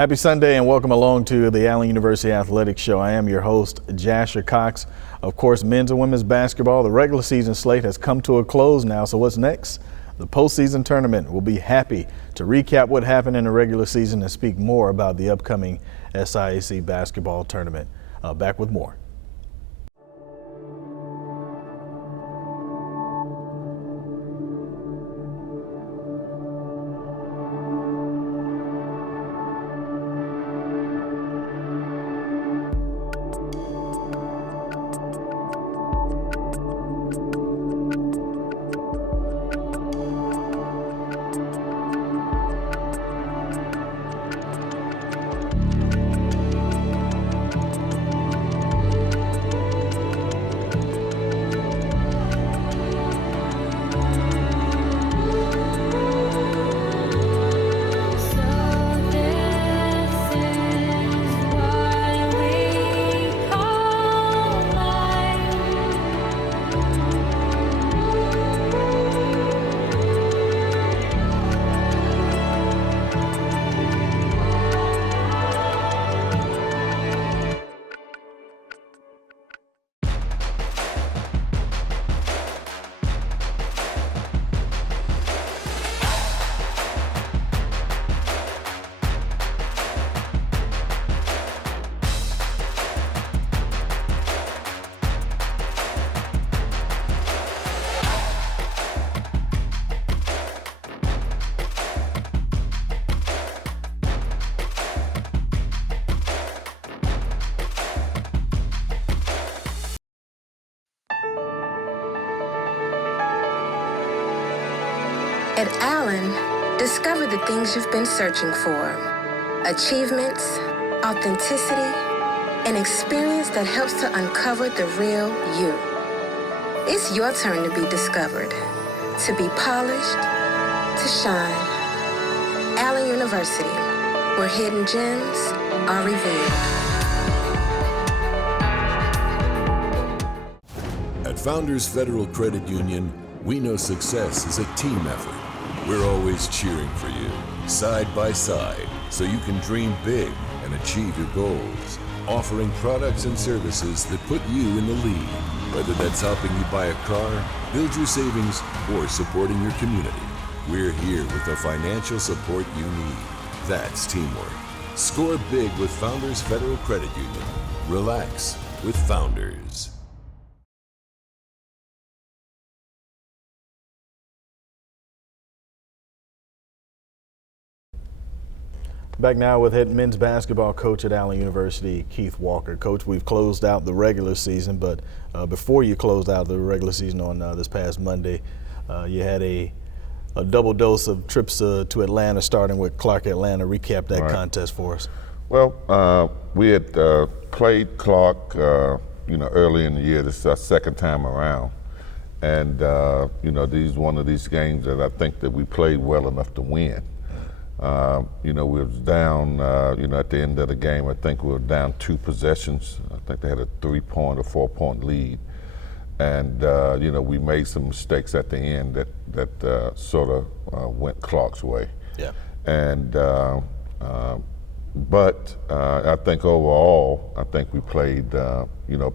Happy Sunday and welcome along to the Allen University Athletics Show. I am your host, Jasher Cox. Of course, men's and women's basketball, the regular season slate has come to a close now. So what's next? The postseason tournament. We'll be happy to recap what happened in the regular season and speak more about the upcoming SIAC basketball tournament. Back with more. At Allen, discover the things you've been searching for. Achievements, authenticity, an experience that helps to uncover the real you. It's your turn to be discovered, to be polished, to shine. Allen University, where hidden gems are revealed. At Founders Federal Credit Union, we know success is a team effort. We're always cheering for you, side by side, so you can dream big and achieve your goals. Offering products and services that put you in the lead, whether that's helping you buy a car, build your savings, or supporting your community. We're here with the financial support you need. That's teamwork. Score big with Founders Federal Credit Union. Relax with Founders. Back now with head men's basketball coach at Allen University, Keith Walker. Coach, we've closed out the regular season, but before you closed out the regular season on this past Monday, you had a double dose of trips to Atlanta, starting with Clark Atlanta. Recap that contest for us. Well, we had played Clark, early in the year. This is our second time around. And, these one of these games that I think that we played well enough to win. We was down, at the end of the game, I think we were down 2 possessions. I think they had a 3-point or 4-point lead. And, we made some mistakes at the end that sort of went Clark's way. Yeah. And, but I think overall, I think we played,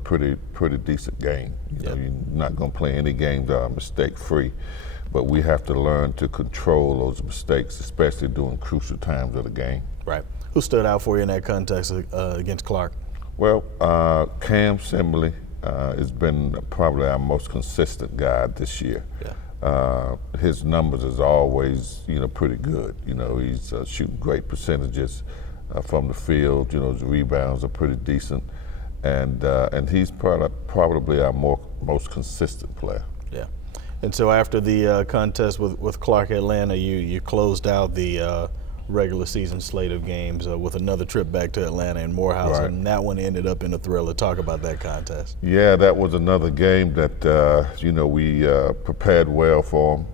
pretty decent game. You're not going to play any games that are mistake-free. But we have to learn to control those mistakes, especially during crucial times of the game. Right. Who stood out for you in that contest against Clark? Well, Cam Simley has been probably our most consistent guy this year. Yeah. His numbers is always, pretty good. He's shooting great percentages from the field. His rebounds are pretty decent, and he's probably our most consistent player. Yeah. And so after the contest with Clark Atlanta, you closed out the regular season slate of games with another trip back to Atlanta and Morehouse, and that one ended up in a thriller. Talk about that contest. Yeah, that was another game that we prepared well for.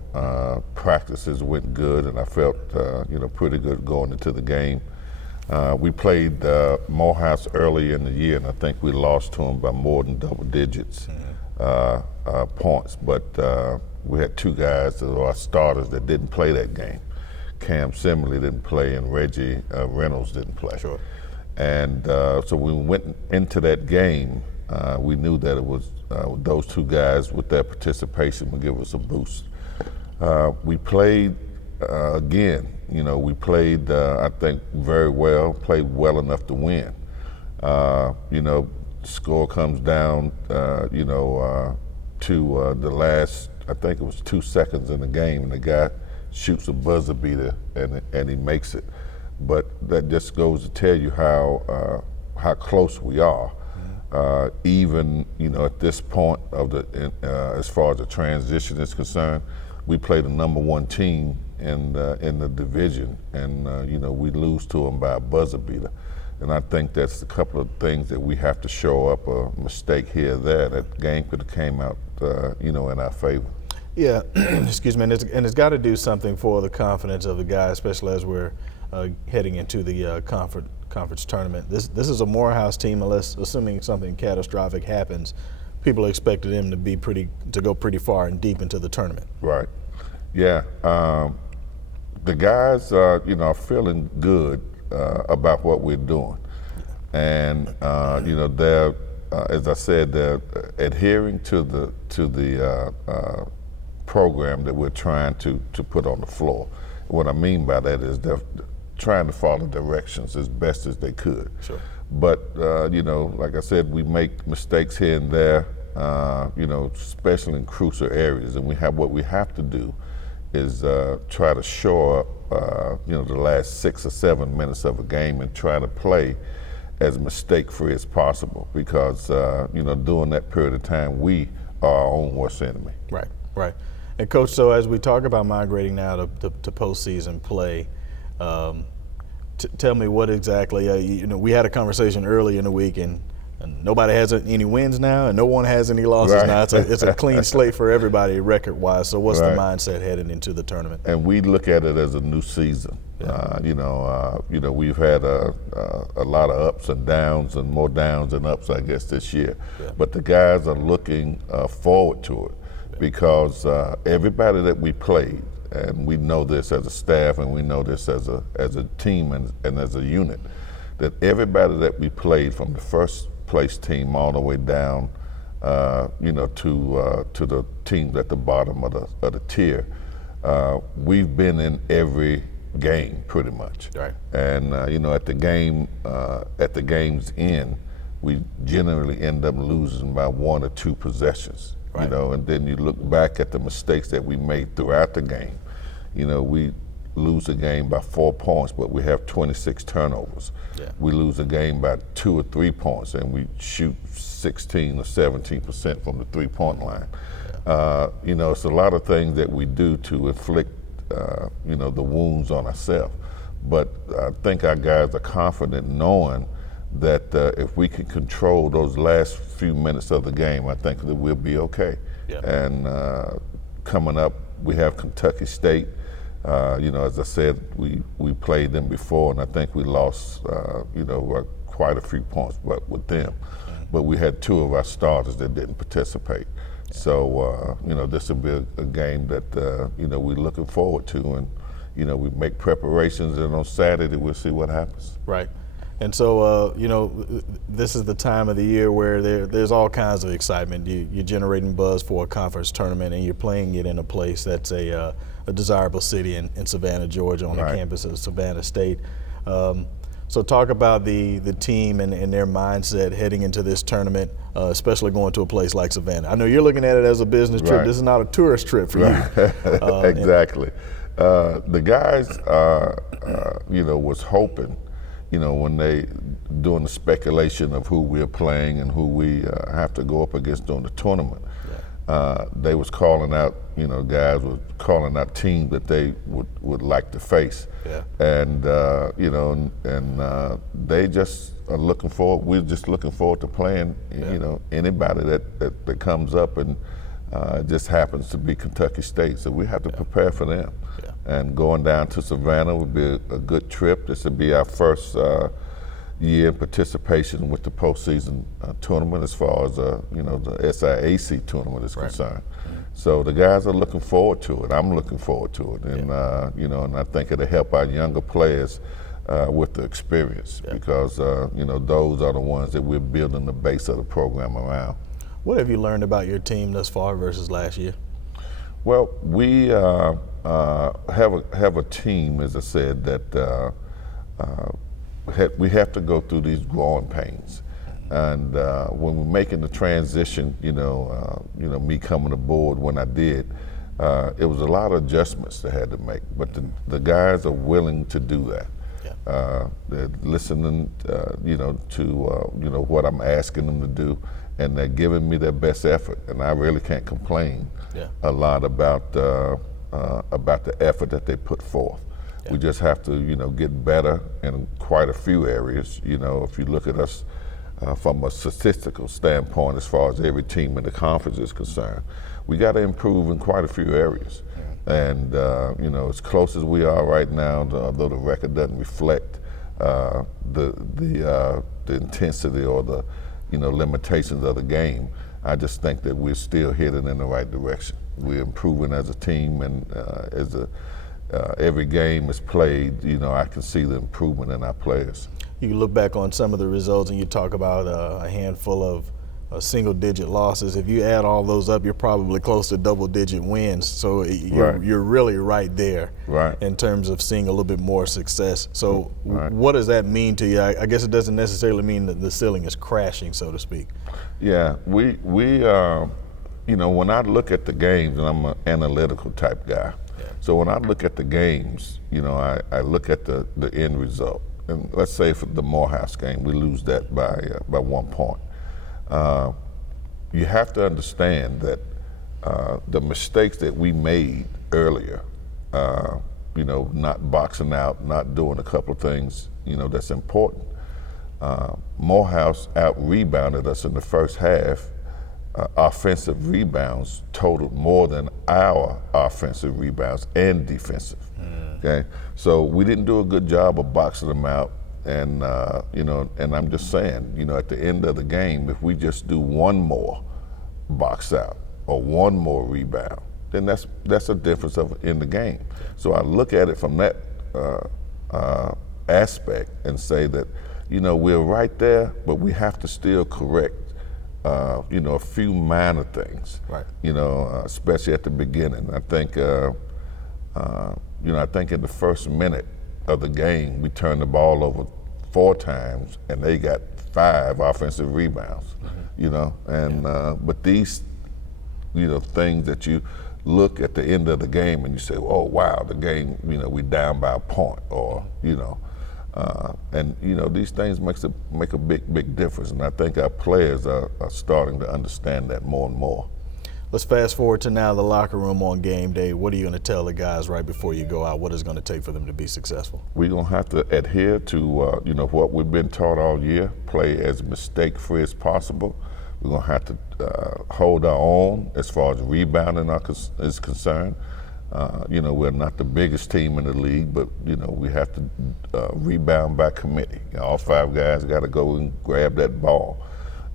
Practices went good, and I felt pretty good going into the game. We played Morehouse early in the year, and I think we lost to them by more than double digits. Points, but we had 2 guys that were our starters that didn't play that game. Cam Simley didn't play and Reggie Reynolds didn't play. Sure. And so when we went into that game, we knew that it was those two guys with their participation would give us a boost. We played again. We played, I think, very well, played well enough to win. Score comes down, to the last, I think it was 2 seconds in the game, and the guy shoots a buzzer beater and he makes it. But that just goes to tell you how close we are. Even at this point of as far as the transition is concerned, we play the #1 team in the division, and we lose to them by a buzzer beater. And I think that's a couple of things that we have to show up. A mistake here or there, that game could have came out in our favor. Yeah, excuse me, and it's got to do something for the confidence of the guys, especially as we're heading into the conference tournament. This is a Morehouse team, unless assuming something catastrophic happens. People expected them to go pretty far and deep into the tournament. Right. Yeah. The guys, are feeling good about what we're doing, and they're, as I said, they're adhering to the program that we're trying to put on the floor. What I mean by that is they're trying to follow directions as best as they could. Sure. But like I said, we make mistakes here and there, especially in crucial areas, and what we have to do is try to shore up, the last 6 or 7 minutes of a game and try to play as mistake-free as possible, because during that period of time, we are our own worst enemy. Right. And Coach, so as we talk about migrating now to postseason play, tell me what exactly, we had a conversation early in the week, and nobody has any wins now, and no one has any losses right. now. It's a clean slate for everybody record-wise. So what's right. the mindset heading into the tournament? And we look at it as a new season. Yeah. We've had a lot of ups and downs, and more downs than ups, I guess, this year. Yeah. But the guys are looking forward to it, because everybody that we played, and we know this as a staff, and we know this as a team and as a unit, that everybody that we played, from the first place team all the way down, to the teams at the bottom of the tier, we've been in every game pretty much. Right. And at the game's end, we generally end up losing by 1 or 2 possessions. Right. And then you look back at the mistakes that we made throughout the game. We lose a game by 4 points, but we have 26 turnovers. Yeah. We lose a game by 2 or 3 points, and we shoot 16 or 17% from the 3-point line. Yeah. It's a lot of things that we do to inflict, the wounds on ourselves. But I think our guys are confident knowing that if we can control those last few minutes of the game, I think that we'll be okay. Yeah. And coming up, we have Kentucky State. As I said, we played them before, and I think we lost, quite a few points with them. Mm-hmm. But we had 2 of our starters that didn't participate. Yeah. So, this will be a game that, we're looking forward to, and, we make preparations, and on Saturday we'll see what happens. Right. And so, this is the time of the year where there's all kinds of excitement. You're generating buzz for a conference tournament, and you're playing it in a place that's a desirable city in Savannah, Georgia, on right. the campus of Savannah State. So talk about the team and their mindset heading into this tournament, especially going to a place like Savannah. I know you're looking at it as a business trip. Right. This is not a tourist trip for you. Exactly. The guys, was hoping, when they doing the speculation of who we're playing and who we have to go up against during the tournament. Yeah. They was calling out, guys were calling out teams that they would like to face. Yeah. And, they just are looking forward, we're just looking forward to playing, anybody that comes up, and it just happens to be Kentucky State. So we have to prepare for them. Yeah. And going down to Savannah would be a good trip. This would be our first year in participation with the postseason tournament, as far as the SIAC tournament is concerned. Mm-hmm. So the guys are looking forward to it. I'm looking forward to it, and you know, and I think it'll help our younger players with the experience because you know, those are the ones that we're building the base of the program around. What have you learned about your team thus far versus last year? Well, we have a team, as I said, that we have to go through these growing pains. And when we're making the transition, you know, me coming aboard when I did, it was a lot of adjustments they had to make. But the guys are willing to do that. They're listening, you know, to you know, what I'm asking them to do, and they're giving me their best effort. And I really can't complain a lot about the effort that they put forth. We just have to, you know, get better in quite a few areas. You know, if you look at us from a statistical standpoint, as far as every team in the conference is concerned, we got to improve in quite a few areas. And you know, as close as we are right now, although the record doesn't reflect the intensity or the, you know, limitations of the game, I just think that we're still heading in the right direction. We're improving as a team, and as every game is played, you know, I can see the improvement in our players. You look back on some of the results and you talk about a handful of single-digit losses. If you add all those up, you're probably close to double-digit wins. So you're really right there in terms of seeing a little bit more success. So what does that mean to you? I guess it doesn't necessarily mean that the ceiling is crashing, so to speak. Yeah, we you know, when I look at the games, and I'm an analytical type guy, so when I look at the games, you know, I look at the end result. And let's say for the Morehouse game, we lose that by 1 point. You have to understand that the mistakes that we made earlier, you know, not boxing out, not doing a couple of things, you know, that's important. Morehouse out-rebounded us in the first half. Offensive rebounds totaled more than our offensive rebounds and defensive. Okay, so we didn't do a good job of boxing them out, and you know, and I'm just saying, you know, at the end of the game, if we just do one more box out or one more rebound, then that's a difference in the game. So I look at it from that aspect and say that, you know, we're right there, but we have to still correct, you know, a few minor things. You know, especially at the beginning. I think. You know, I think in the first minute of the game, we turned the ball over 4 times, and they got 5 offensive rebounds. You know, and but these, you know, things that you look at the end of the game and you say, oh wow, the game, you know, we down by a point, or you know, and you know, these things make a big difference, and I think our players are starting to understand that more and more. Let's fast forward to now the locker room on game day. What are you going to tell the guys right before you go out? What is it going to take for them to be successful? We're going to have to adhere to you know, what we've been taught all year, play as mistake-free as possible. We're going to have to hold our own as far as rebounding is concerned. You know, we're not the biggest team in the league, but you know, we have to rebound by committee. All 5 guys got to go and grab that ball.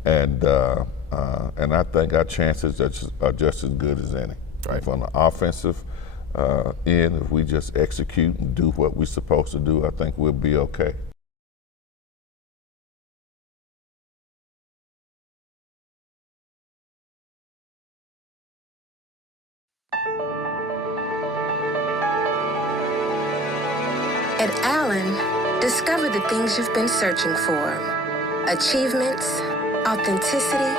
And I think our chances are just as good as any. From the offensive end, if we just execute and do what we're supposed to do, I think we'll be okay. At Allen, discover the things you've been searching for. Achievements, authenticity,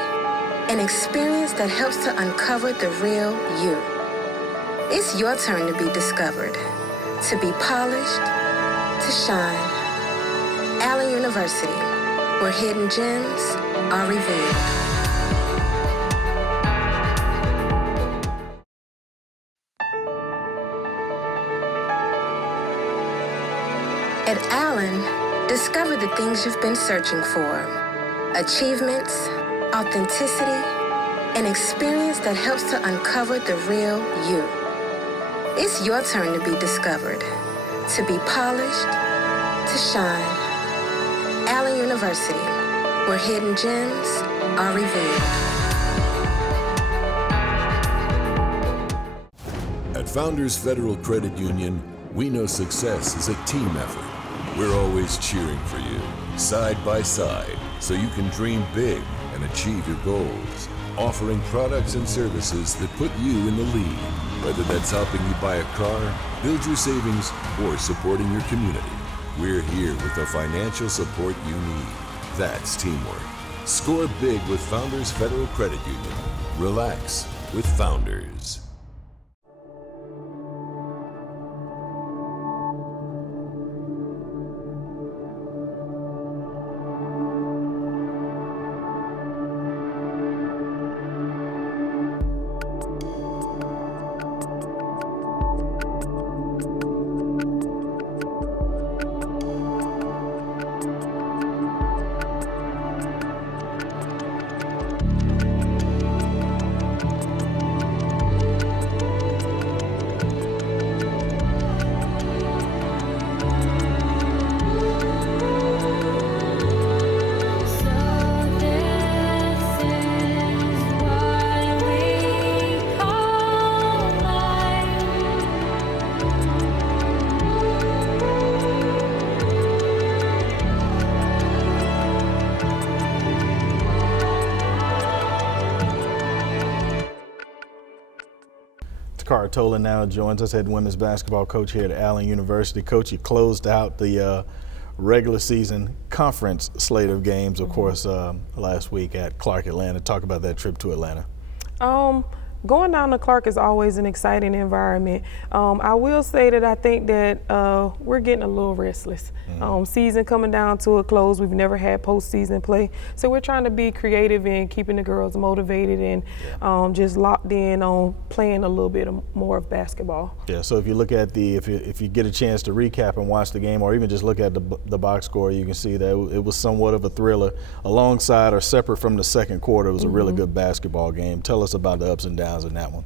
an experience that helps to uncover the real you. It's your turn to be discovered, to be polished, to shine. Allen University, where hidden gems are revealed. At Allen, discover the things you've been searching for. Achievements, authenticity, an experience that helps to uncover the real you. It's your turn to be discovered, to be polished, to shine. Allen University, where hidden gems are revealed. Founders Federal Credit Union, we know success is a team effort. We're always cheering for you, side by side, so you can dream big and achieve your goals. Offering products and services that put you in the lead, whether that's helping you buy a car, build your savings, or supporting your community. We're here with the financial support you need. That's teamwork. Score big with Founders Federal Credit Union. Relax with Founders. Takara Tolan now joins us, head women's basketball coach here at Allen University. Coach, you closed out the regular season conference slate of games, of course, last week at Clark, Atlanta. Talk about that trip to Atlanta. Going down to Clark is always an exciting environment. I will say that I think that we're getting a little restless. Season coming down to a close. We've never had postseason play. So we're trying to be creative in keeping the girls motivated and just locked in on playing a little bit more of basketball. Yeah, so if you look at if you get a chance to recap and watch the game or even just look at the box score, you can see that it was somewhat of a thriller. Alongside or separate from the second quarter, it was a really good basketball game. Tell us about the ups and downs in that one.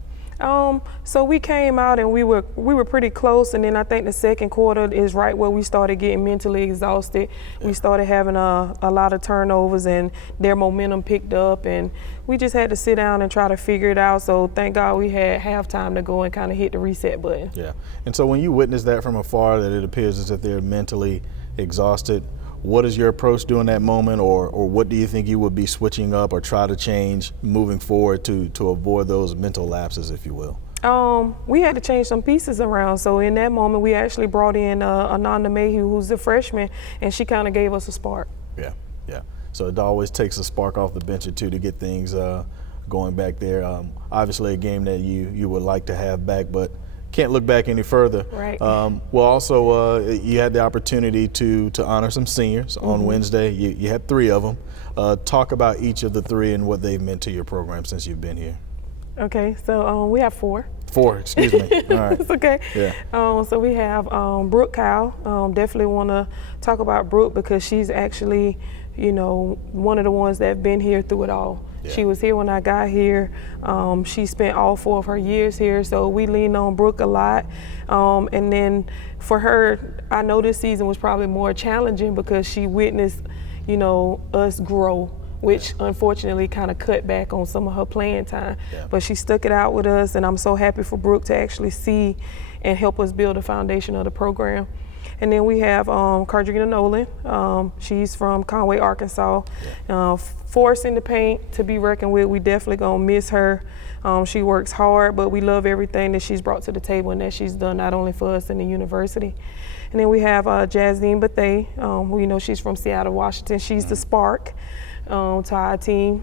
So we came out and we were pretty close, and then I think the second quarter is right where we started getting mentally exhausted. Yeah. We started having a lot of turnovers and their momentum picked up, and we just had to sit down and try to figure it out. So thank God we had halftime to go and kind of hit the reset button. Yeah, and so when you witness that from afar, that it appears as if they're mentally exhausted, what is your approach during that moment, or what do you think you would be switching up or try to change moving forward to avoid those mental lapses, if you will? We had to change some pieces around. So in that moment, we actually brought in Ananda Mayhew, who's a freshman, and she kind of gave us a spark. Yeah. So it always takes a spark off the bench or two to get things going back there. Obviously a game that you would like to have back, but can't look back any further. Right. Well, also, you had the opportunity to honor some seniors on Wednesday. You had 3 of them. Talk about each of the 3 and what they've meant to your program since you've been here. Okay, so we have 4. 4, excuse me. All right. It's okay. Yeah. So we have Brooke Kyle. Definitely want to talk about Brooke because she's actually, one of the ones that have been here through it all. Yeah. She was here when I got here. She spent all 4 of her years here, so we leaned on Brooke a lot. And then for her, I know this season was probably more challenging because she witnessed, us grow, which unfortunately kind of cut back on some of her playing time. Yeah. But she stuck it out with us, and I'm so happy for Brooke to actually see and help us build a foundation of the program. And then we have Cardrina Nolan. She's from Conway, Arkansas. Yeah. Force in the paint to be reckoned with. We definitely gonna miss her. She works hard, but we love everything that she's brought to the table and that she's done not only for us in the university. And then we have Jasmine Bethay, who she's from Seattle, Washington. She's the spark to our team.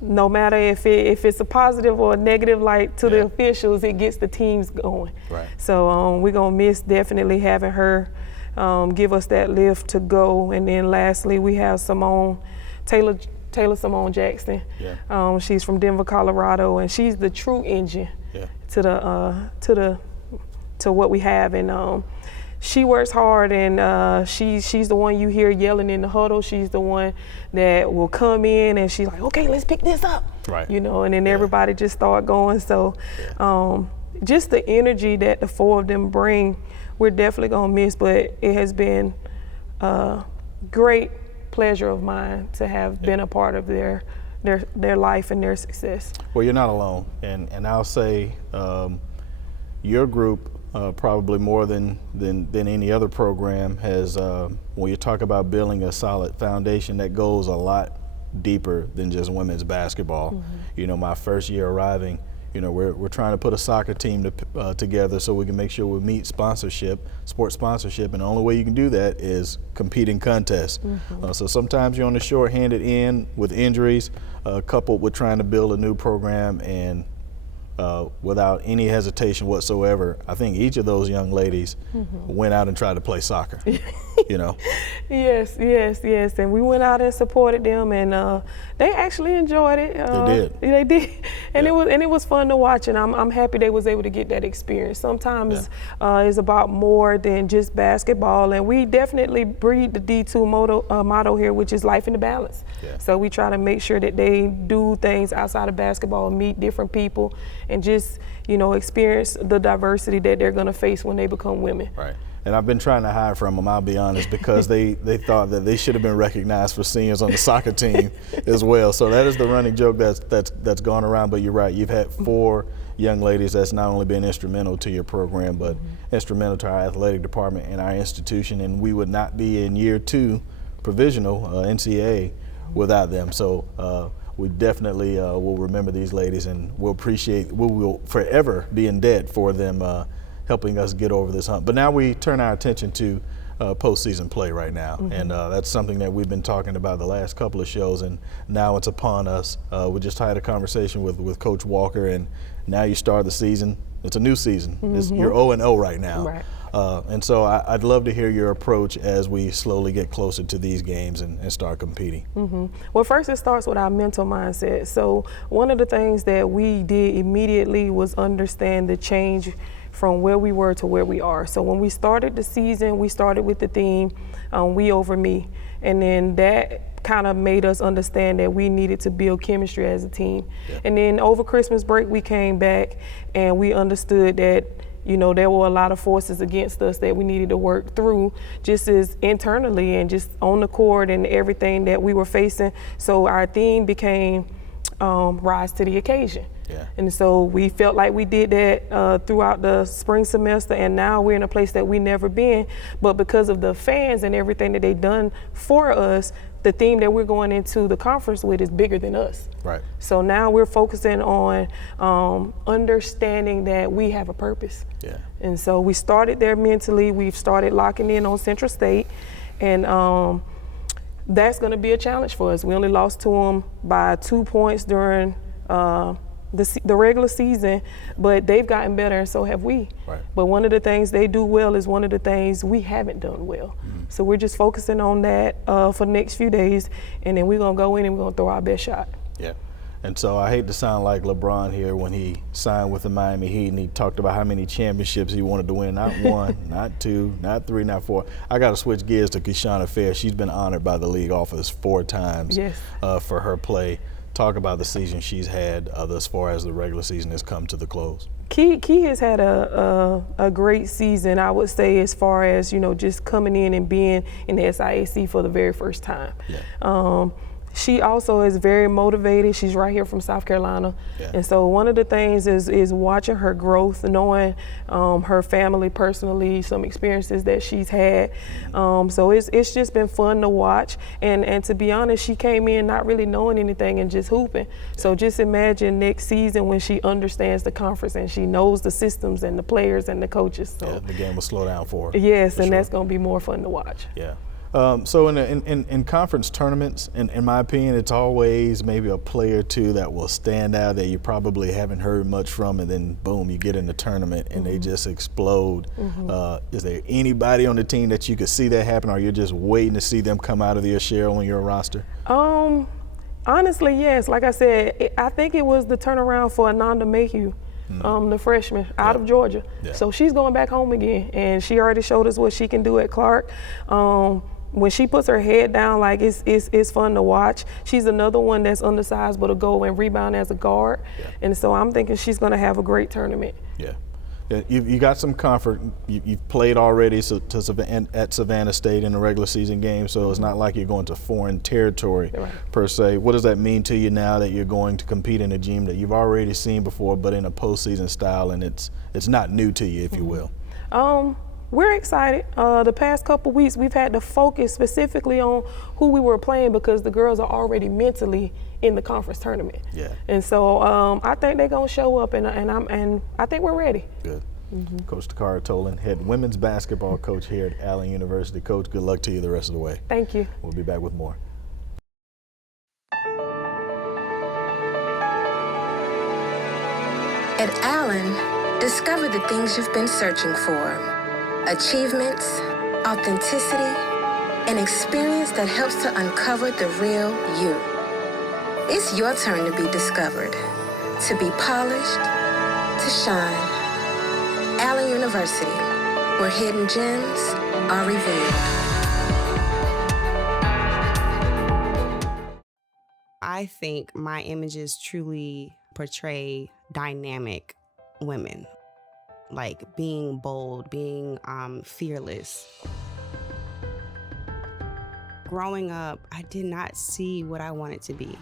No matter if it's a positive or a negative light to the officials, it gets the teams going. Right. So we're going to miss definitely having her give us that lift to go. And then lastly, we have Taylor Simone Jackson. Yeah. She's from Denver, Colorado, and she's the true engine to what we have. And she works hard, and she's the one you hear yelling in the huddle. She's the one that will come in and she's like, okay, let's pick this up. Right. And then everybody just start going. So just the energy that the 4 of them bring, we're definitely gonna miss, but it has been a great pleasure of mine to have been a part of their life and their success. Well, you're not alone, and I'll say your group, probably more than any other program, has, when you talk about building a solid foundation, that goes a lot deeper than just women's basketball. You know, my first year arriving, you know, we're trying to put a soccer team together so we can make sure we meet sports sponsorship, and the only way you can do that is competing contests. So sometimes you're on the short-handed end with injuries, coupled with trying to build a new program, and without any hesitation whatsoever, I think each of those young ladies went out and tried to play soccer. You know. Yes, and we went out and supported them, and they actually enjoyed it. They did, and it was fun to watch, and I'm happy they was able to get that experience. Sometimes it's about more than just basketball, and we definitely breed the D2 motto here, which is life in the balance. So we try to make sure that they do things outside of basketball, meet different people, and just, you know, experience the diversity that they're going to face when they become women. Right. And I've been trying to hide from them, I'll be honest, because they thought that they should have been recognized for seniors on the soccer team as well. So that is the running joke that's gone around. But you're right, you've had 4 young ladies that's not only been instrumental to your program, but instrumental to our athletic department and our institution. And we would not be in year 2 provisional NCAA without them. So we definitely will remember these ladies, and we will forever be in debt for them helping us get over this hump. But now we turn our attention to postseason play right now, and that's something that we've been talking about the last couple of shows, and now it's upon us. We just had a conversation with Coach Walker, and now you start the season. It's a new season. You're 0-0 right now. Right. And so I'd love to hear your approach as we slowly get closer to these games and start competing. Well, first it starts with our mental mindset. So one of the things that we did immediately was understand the change from where we were to where we are. So when we started the season, we started with the theme, we over me. And then that kind of made us understand that we needed to build chemistry as a team. And then over Christmas break, we came back and we understood that, you know, there were a lot of forces against us that we needed to work through, just as internally and just on the court and everything that we were facing. So our theme became rise to the occasion. And so we felt like we did that throughout the spring semester, and now we're in a place that we never been. But because of the fans and everything that they've done for us, the theme that we're going into the conference with is bigger than us. Right. So now we're focusing on understanding that we have a purpose. And so we started there mentally. We've started locking in on Central State, and that's going to be a challenge for us. We only lost to them by 2 points during the regular season, but they've gotten better, and so have we. Right. But one of the things they do well is one of the things we haven't done well. So we're just focusing on that for the next few days, and then we're going to go in and we're going to throw our best shot. And so I hate to sound like LeBron here when he signed with the Miami Heat and he talked about how many championships he wanted to win. Not 1, not 2, not 3, not 4. I got to switch gears to Keshana Fair. She's been honored by the league office 4 times for her play. Talk about the season she's had thus far as the regular season has come to the close. Key has had a great season, I would say, as far as, you know, just coming in and being in the SIAC for the very first time. She also is very motivated. She's right here from South Carolina. And so one of the things is watching her growth, knowing her family personally, some experiences that she's had. So it's just been fun to watch. And to be honest, she came in not really knowing anything and just hooping. So just imagine next season when she understands the conference and she knows the systems and the players and the coaches. So the game will slow down for her. Yes, and that's going to be more fun to watch. So in conference tournaments, in my opinion, it's always maybe a player or two that will stand out that you probably haven't heard much from, and then boom, you get in the tournament and they just explode. Is there anybody on the team that you could see that happen, or you're just waiting to see them come out of their shell on your roster? Honestly, yes. Like I said, I think it was the turnaround for Ananda Mayhew. The freshman out of Georgia. So she's going back home again, and she already showed us what she can do at Clark. When she puts her head down, like it's fun to watch. She's another one that's undersized but will go and rebound as a guard. And so I'm thinking she's going to have a great tournament. You got some comfort. You've played already at Savannah State in a regular season game, so it's not like you're going to foreign territory per se. What does that mean to you now that you're going to compete in a gym that you've already seen before, but in a postseason style, and it's not new to you, if you will? We're excited. The past couple weeks, we've had to focus specifically on who we were playing because the girls are already mentally in the conference tournament. Yeah. And so I think they're gonna show up, and I think we're ready. Good. Coach Takara Tolan, head women's basketball coach here at Allen University. Coach, good luck to you the rest of the way. Thank you. We'll be back with more. At Allen, discover the things you've been searching for. Achievements, authenticity, an experience that helps to uncover the real you. It's your turn to be discovered, to be polished, to shine. Allen University, where hidden gems are revealed. I think my images truly portray dynamic women. Like being bold, being fearless. Growing up, I did not see what I wanted to be.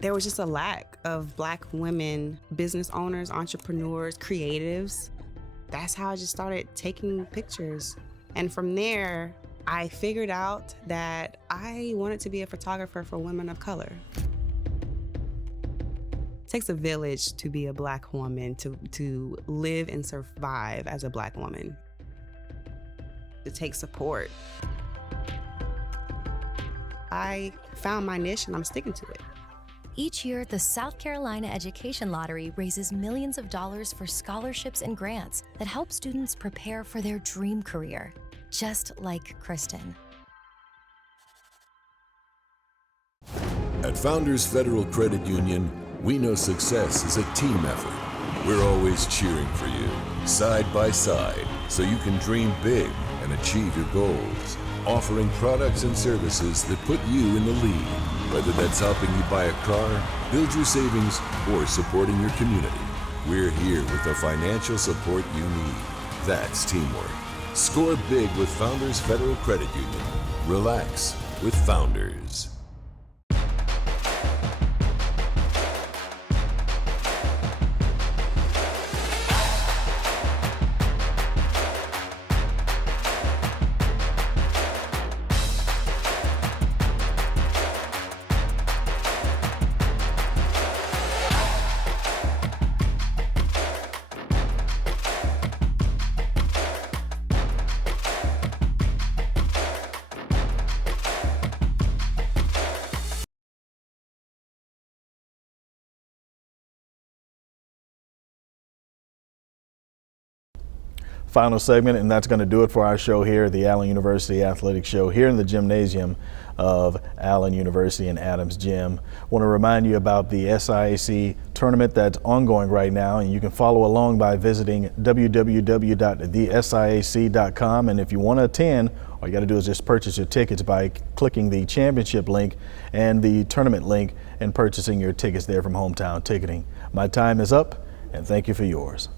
There was just a lack of Black women, business owners, entrepreneurs, creatives. That's how I just started taking pictures. And from there, I figured out that I wanted to be a photographer for women of color. It takes a village to be a Black woman, to live and survive as a Black woman. It takes support. I found my niche and I'm sticking to it. Each year, the South Carolina Education Lottery raises millions of dollars for scholarships and grants that help students prepare for their dream career, just like Kristen. At Founders Federal Credit Union, we know success is a team effort. We're always cheering for you, side by side, so you can dream big and achieve your goals. Offering products and services that put you in the lead, whether that's helping you buy a car, build your savings, or supporting your community. We're here with the financial support you need. That's teamwork. Score big with Founders Federal Credit Union. Relax with Founders. Final segment, and that's going to do it for our show here, the Allen University Athletics Show, here in the gymnasium of Allen University in Adams Gym. Want to remind you about the SIAC tournament that's ongoing right now, and you can follow along by visiting www.thesiac.com. And if you want to attend, all you got to do is just purchase your tickets by clicking the championship link and the tournament link and purchasing your tickets there from Hometown Ticketing. My time is up, and thank you for yours.